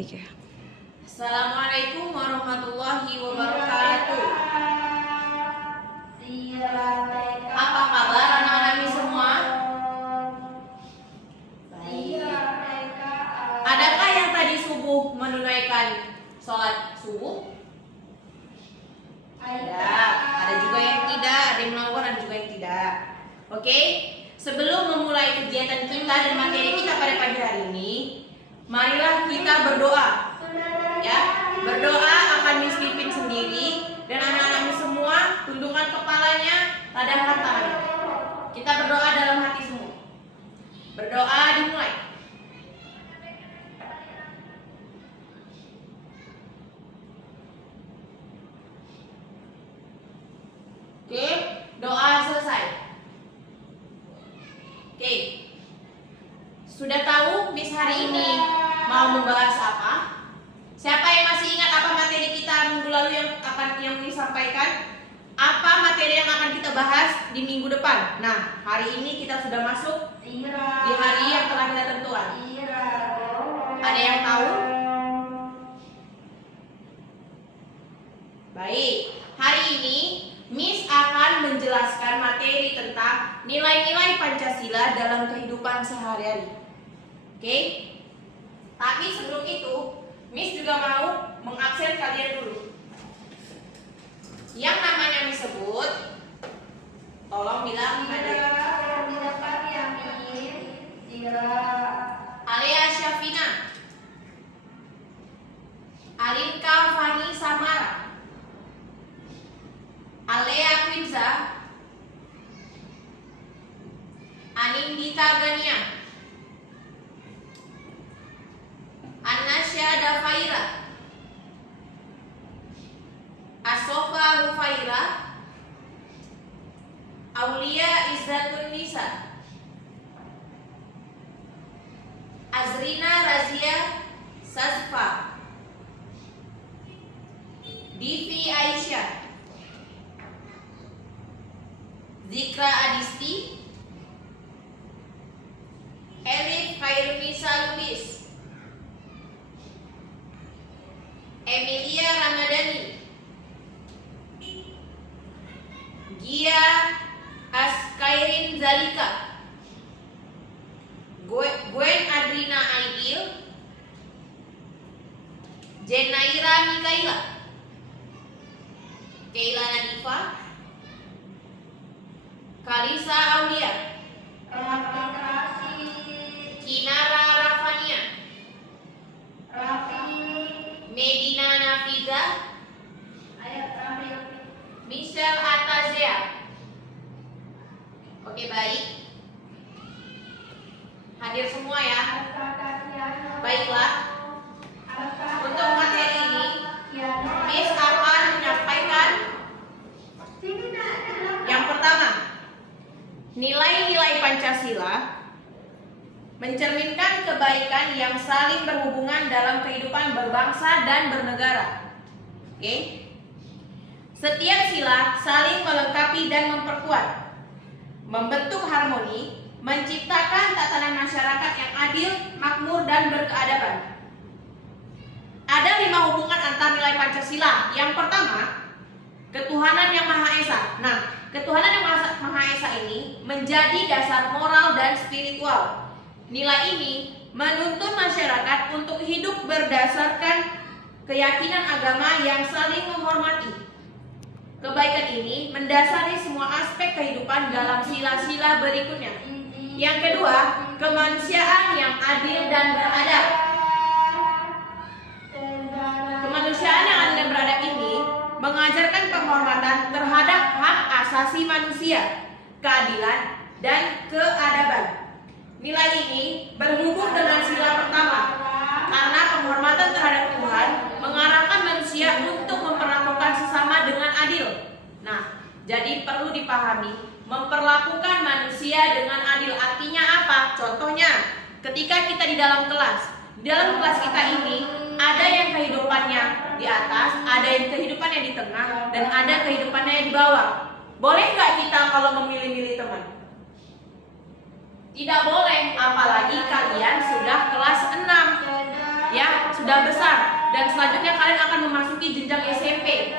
Assalamualaikum warahmatullahi wabarakatuh. Apa kabar anak-anak ini semua? Adakah yang tadi subuh menunaikan sholat subuh? Ada juga yang tidak, ada yang melakukan, ada juga yang tidak. Oke, sebelum memulai kegiatan kita dan materi kita pada pagi hari ini, marilah kita berdoa. Ya, berdoa akan Miss Pipin sendiri dan anak-anak semua tundukkan kepalanya, tadahkan tangannya. Kita berdoa dalam hati semua. Berdoa dimulai. Oke, doa selesai. Oke, sudah tahu Miss hari ini mau membahas apa? Siapa yang masih ingat apa materi kita minggu lalu yang disampaikan? Apa materi yang akan kita bahas di minggu depan? Nah, hari ini kita sudah masuk di hari yang telah kita tentukan. Ada yang tahu? Baik, hari ini Miss akan menjelaskan materi tentang nilai-nilai Pancasila dalam kehidupan sehari-hari. Oke? Tapi sebelum itu, Miss juga mau mengabsen kalian dulu. Yang namanya Miss sebut, tolong bilang ada. Alea Syafina, Alinka Fani Samara, Alea Quinza, Anindita Gania, Anasya Dafaira, Asofa Hufaira, Aulia Izzatun Nisa, Azrina Razia Sazfa, Divi Aisyah, Zikra Adisti, Elif Khairunisa Lubis, Emilia Ramadhani, Gia Askairin Zalika, Gwen Adrina Aidil, Jenaira Mikaila, Keila Nadifa, Kalisa Aulia, Kinara Rafania, Medina Nafiza, Michelle Atazea. Oke, baik. Hadir semua ya. Baiklah. Untuk materi ini, Miss akan menyampaikan yang pertama, nilai-nilai Pancasila mencerminkan kebaikan yang saling berhubungan dalam kehidupan berbangsa dan bernegara. Oke? Setiap sila saling melengkapi dan memperkuat, membentuk harmoni, menciptakan tatanan masyarakat yang adil, makmur, dan berkeadaban. Ada 5 hubungan antar nilai Pancasila. Yang pertama, ketuhanan yang Maha Esa. Nah, ketuhanan yang Maha Esa ini menjadi dasar moral dan spiritual. Nilai ini menuntun masyarakat untuk hidup berdasarkan keyakinan agama yang saling menghormati. Kebaikan ini mendasari semua aspek kehidupan dalam sila-sila berikutnya. Yang kedua, kemanusiaan yang adil dan beradab. Kemanusiaan yang adil dan beradab ini mengajarkan penghormatan terhadap hak asasi manusia, keadilan, dan keadaban. Nilai ini berhubung dengan sila pertama, karena penghormatan terhadap Tuhan mengarahkan manusia untuk memperlakukan sesama dengan adil. Nah, jadi perlu dipahami, memperlakukan manusia dengan adil artinya apa? Contohnya, ketika kita di dalam kelas kita ini ada yang kehidupannya di atas, ada yang kehidupannya di tengah, dan ada kehidupannya di bawah. Boleh nggak kita kalau memilih-milih teman? Tidak boleh, apalagi kalian sudah kelas 6. Ya, sudah besar dan selanjutnya kalian akan memasuki jenjang SMP.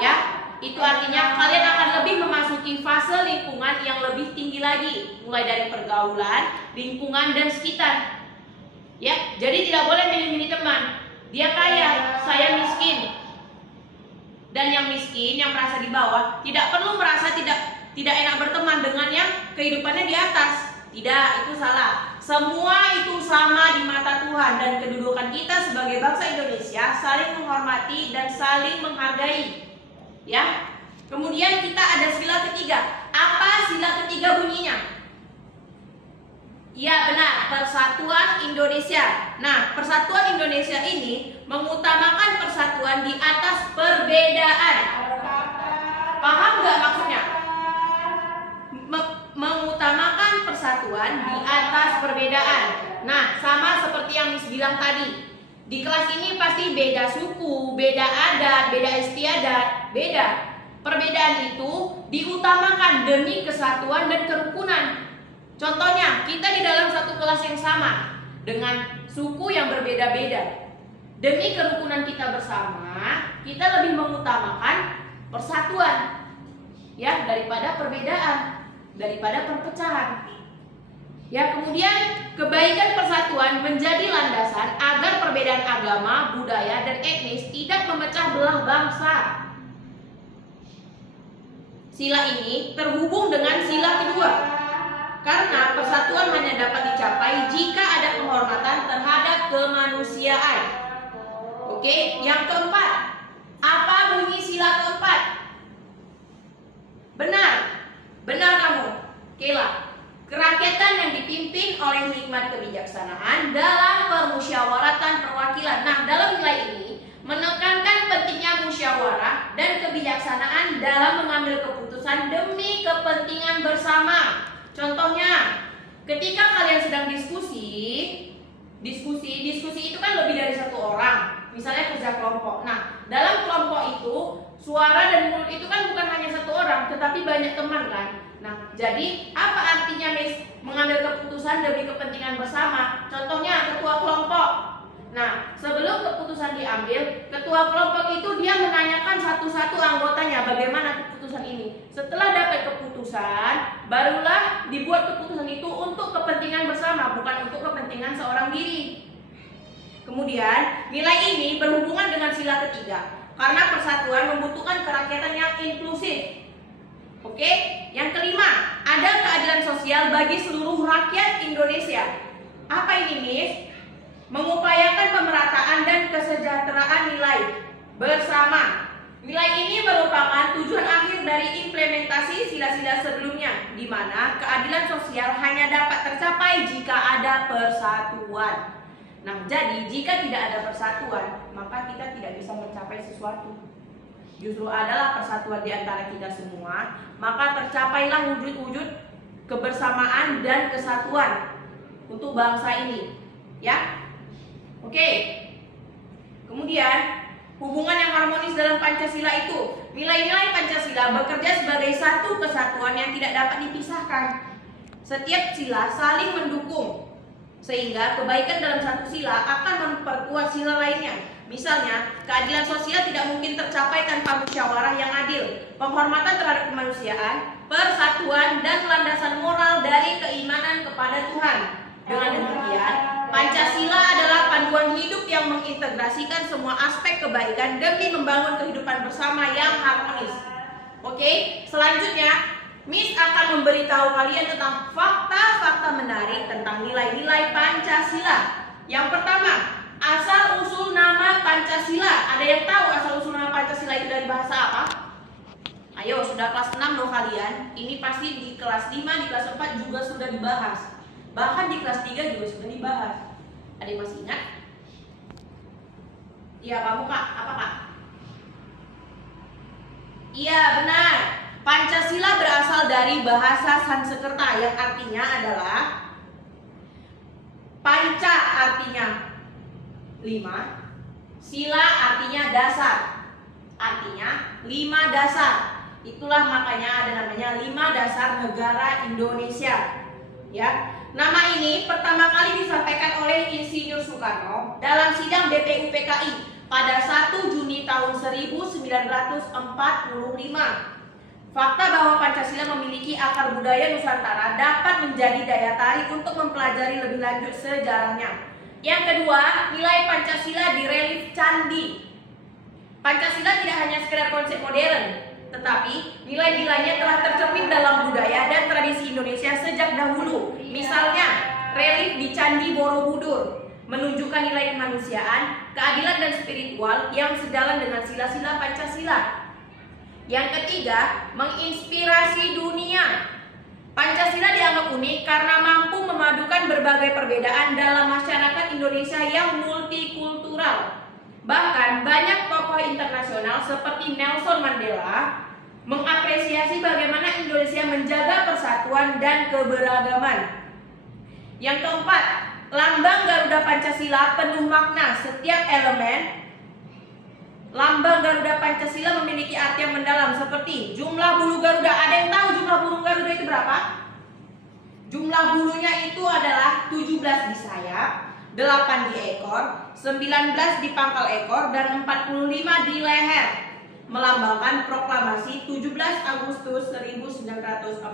Ya, itu artinya kalian akan lebih memasuki fase lingkungan yang lebih tinggi lagi, mulai dari pergaulan, lingkungan dan sekitar. Ya, jadi tidak boleh milih-milih teman. Dia kaya, saya miskin. Dan yang miskin, yang merasa di bawah, tidak perlu merasa tidak enak berteman dengan yang kehidupannya di atas. Tidak, itu salah. Semua itu sama di mata Tuhan, dan kedudukan kita sebagai bangsa Indonesia saling menghormati dan saling menghargai. Ya. Kemudian kita ada sila ketiga. Apa sila ketiga bunyinya? Ya benar, Persatuan Indonesia. Nah, Persatuan Indonesia ini mengutamakan persatuan di atas perbedaan. Paham nggak maksudnya? Mengutamakan persatuan di atas perbedaan. Nah, sama seperti yang Miss bilang tadi. Di kelas ini pasti beda suku, beda adat, beda istiadat, beda. Perbedaan itu diutamakan demi kesatuan dan kerukunan. Contohnya, kita di dalam satu kelas yang sama dengan suku yang berbeda-beda. Demi kerukunan kita bersama, kita lebih mengutamakan persatuan ya daripada perbedaan, daripada perpecahan. Ya, kemudian kebaikan persatuan menjadi landasan agar perbedaan agama, budaya, dan etnis tidak memecah belah bangsa. Sila ini terhubung dengan sila kedua. Karena persatuan hanya dapat dicapai jika ada penghormatan terhadap kemanusiaan. Oke, yang keempat. Apa bunyi sila keempat? Benar. Benar kamu, Kela. Kerakyatan yang dipimpin oleh hikmat kebijaksanaan dalam permusyawaratan perwakilan. Nah, dalam nilai ini menekankan pentingnya musyawarah dan kebijaksanaan dalam mengambil keputusan demi kepentingan bersama. Contohnya, ketika kalian sedang diskusi itu kan lebih dari satu orang, misalnya kerja kelompok. Nah, dalam kelompok itu suara dan mulut itu kan bukan hanya satu orang, tetapi banyak teman kan. Nah, jadi apa artinya mengambil keputusan demi kepentingan bersama? Contohnya ketua kelompok. Nah, sebelum keputusan diambil, ketua kelompok itu dia menanyakan satu-satu anggotanya bagaimana keputusan ini. Setelah dapat keputusan, barulah dibuat keputusan itu untuk kepentingan bersama, bukan untuk kepentingan seorang diri. Kemudian, nilai ini berhubungan dengan sila ketiga, karena persatuan membutuhkan kerakyatan yang inklusif. Oke, yang kelima, ada keadilan sosial bagi seluruh rakyat Indonesia. Apa ini, Miss? Mengupayakan pemerataan dan kesejahteraan nilai bersama. Nilai ini merupakan tujuan akhir dari implementasi sila-sila sebelumnya, di mana keadilan sosial hanya dapat tercapai jika ada persatuan. Nah, jadi jika tidak ada persatuan, maka kita tidak bisa mencapai sesuatu. Justru adalah persatuan di antara kita semua, maka tercapailah wujud-wujud kebersamaan dan kesatuan untuk bangsa ini. Ya, oke. Kemudian hubungan yang harmonis dalam Pancasila itu, nilai-nilai Pancasila bekerja sebagai satu kesatuan yang tidak dapat dipisahkan. Setiap sila saling mendukung, sehingga kebaikan dalam satu sila akan memperkuat sila lainnya. Misalnya, keadilan sosial tidak mungkin tercapai tanpa musyawarah yang adil, penghormatan terhadap kemanusiaan, persatuan, dan landasan moral dari keimanan kepada Tuhan. Dengan demikian, Pancasila adalah panduan hidup yang mengintegrasikan semua aspek kebaikan demi membangun kehidupan bersama yang harmonis. Oke, selanjutnya Miss akan memberitahu kalian tentang fakta-fakta menarik tentang nilai-nilai Pancasila. Yang pertama, asal-usul nama Pancasila. Ada yang tahu asal-usul nama Pancasila itu dari bahasa apa? Ayo, sudah kelas 6 loh kalian. Ini pasti di kelas 5, di kelas 4 juga sudah dibahas. Bahkan di kelas 3 juga sudah dibahas. Ada yang masih ingat? Iya, kamu Kak. Apa Kak? Iya, benar. Pancasila berasal dari bahasa Sanskerta yang artinya adalah panca artinya 5, sila artinya dasar. Artinya 5 dasar. Itulah makanya ada namanya 5 dasar negara Indonesia. Ya. Nama ini pertama kali disampaikan oleh Insinyur Soekarno dalam sidang BPUPKI pada 1 Juni tahun 1945. Fakta bahwa Pancasila memiliki akar budaya Nusantara dapat menjadi daya tarik untuk mempelajari lebih lanjut sejarahnya. Yang kedua, nilai Pancasila di relief candi. Pancasila tidak hanya sekedar konsep modern, tetapi nilai-nilainya telah tercermin dalam budaya dan tradisi Indonesia sejak dahulu. Misalnya, relief di Candi Borobudur menunjukkan nilai kemanusiaan, keadilan dan spiritual yang sejalan dengan sila-sila Pancasila. Yang ketiga, menginspirasi dunia. Pancasila dianggap unik karena mampu memadukan berbagai perbedaan dalam masyarakat Indonesia yang multikultural. Bahkan banyak tokoh internasional seperti Nelson Mandela mengapresiasi bagaimana Indonesia menjaga persatuan dan keberagaman. Yang keempat, lambang Garuda Pancasila penuh makna. Setiap elemen lambang Garuda Pancasila memiliki arti yang mendalam seperti jumlah bulu Garuda. Ada yang tahu jumlah bulu Garuda itu berapa? Jumlah bulunya itu adalah 17 di sayap, 8 di ekor, 19 di pangkal ekor, dan 45 di leher. Melambangkan proklamasi 17 Agustus 1945.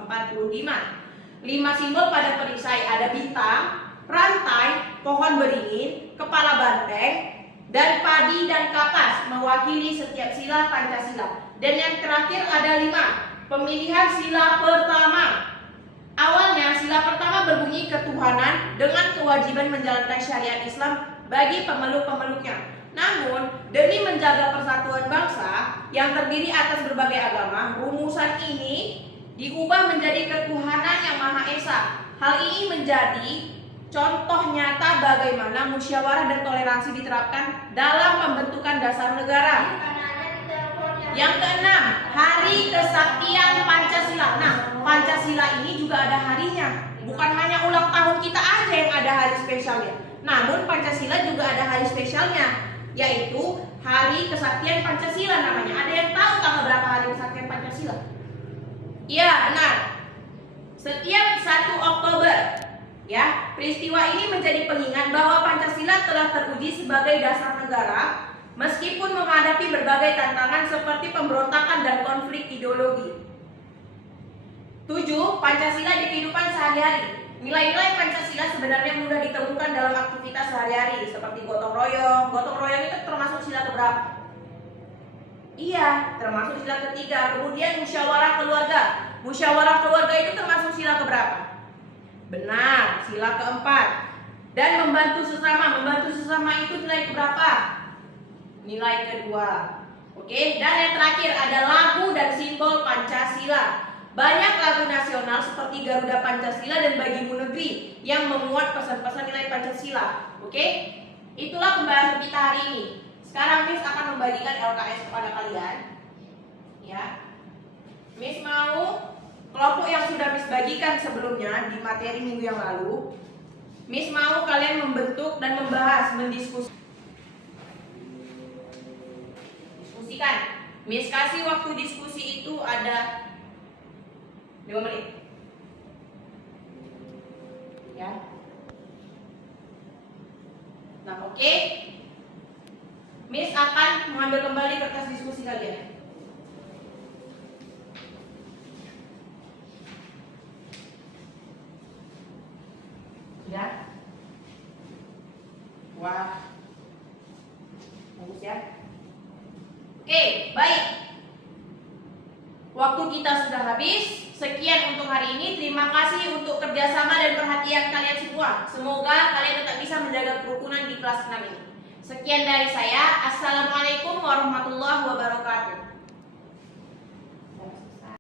5 simbol pada perisai ada bintang, rantai, pohon beringin, kepala banteng, dan padi dan kapas mewakili setiap sila Pancasila. Dan yang terakhir ada 5. Pemilihan sila pertama. Awalnya sila pertama berbunyi ketuhanan dengan kewajiban menjalankan syariat Islam bagi pemeluk-pemeluknya. Namun demi menjaga persatuan bangsa yang terdiri atas berbagai agama, rumusan ini diubah menjadi ketuhanan yang Maha Esa. Hal ini menjadi contoh nyata bagaimana musyawarah dan toleransi diterapkan dalam pembentukan dasar negara. Yang keenam, Hari Kesaktian Pancasila. Nah, Pancasila ini juga ada harinya. Bukan hanya ulang tahun kita aja yang ada hari spesialnya. Namun Pancasila juga ada hari spesialnya, yaitu Hari Kesaktian Pancasila namanya. Ada yang tahu tanggal berapa Hari Kesaktian Pancasila? Iya, benar. Setiap 1 Oktober. Ya, peristiwa ini menjadi pengingat bahwa Pancasila telah teruji sebagai dasar negara meskipun menghadapi berbagai tantangan seperti pemberontakan dan konflik ideologi. 7. Pancasila di kehidupan sehari-hari. Nilai-nilai Pancasila sebenarnya mudah ditemukan dalam aktivitas sehari-hari seperti gotong royong. Gotong royong itu termasuk sila keberapa? Iya, termasuk sila ketiga. Kemudian musyawarah keluarga. Musyawarah keluarga itu termasuk sila keberapa? Benar, sila keempat. Dan membantu sesama. Membantu sesama itu nilai keberapa? Nilai kedua. Oke, dan yang terakhir ada lagu dan simbol Pancasila. Banyak lagu nasional seperti Garuda Pancasila dan Bagimu Negeri yang memuat pesan-pesan nilai Pancasila. Oke, itulah pembahasan kita hari ini. Sekarang Miss akan membagikan LKS kepada kalian. Ya, Miss mau kelompok yang sudah Miss bagikan sebelumnya di materi minggu yang lalu, Miss mau kalian membentuk dan membahas, mendiskusikan. Miss kasih waktu diskusi itu ada 5 menit. Ya. Nah, oke. Miss akan mengambil kembali kertas diskusi kalian. Ya. Wah. Bagus ya. Oke, baik. Waktu kita sudah habis. Sekian untuk hari ini. Terima kasih untuk kerjasama dan perhatian kalian semua. Semoga kalian tetap bisa menjaga kerukunan di kelas 6 ini. Sekian dari saya. Assalamualaikum warahmatullahi wabarakatuh.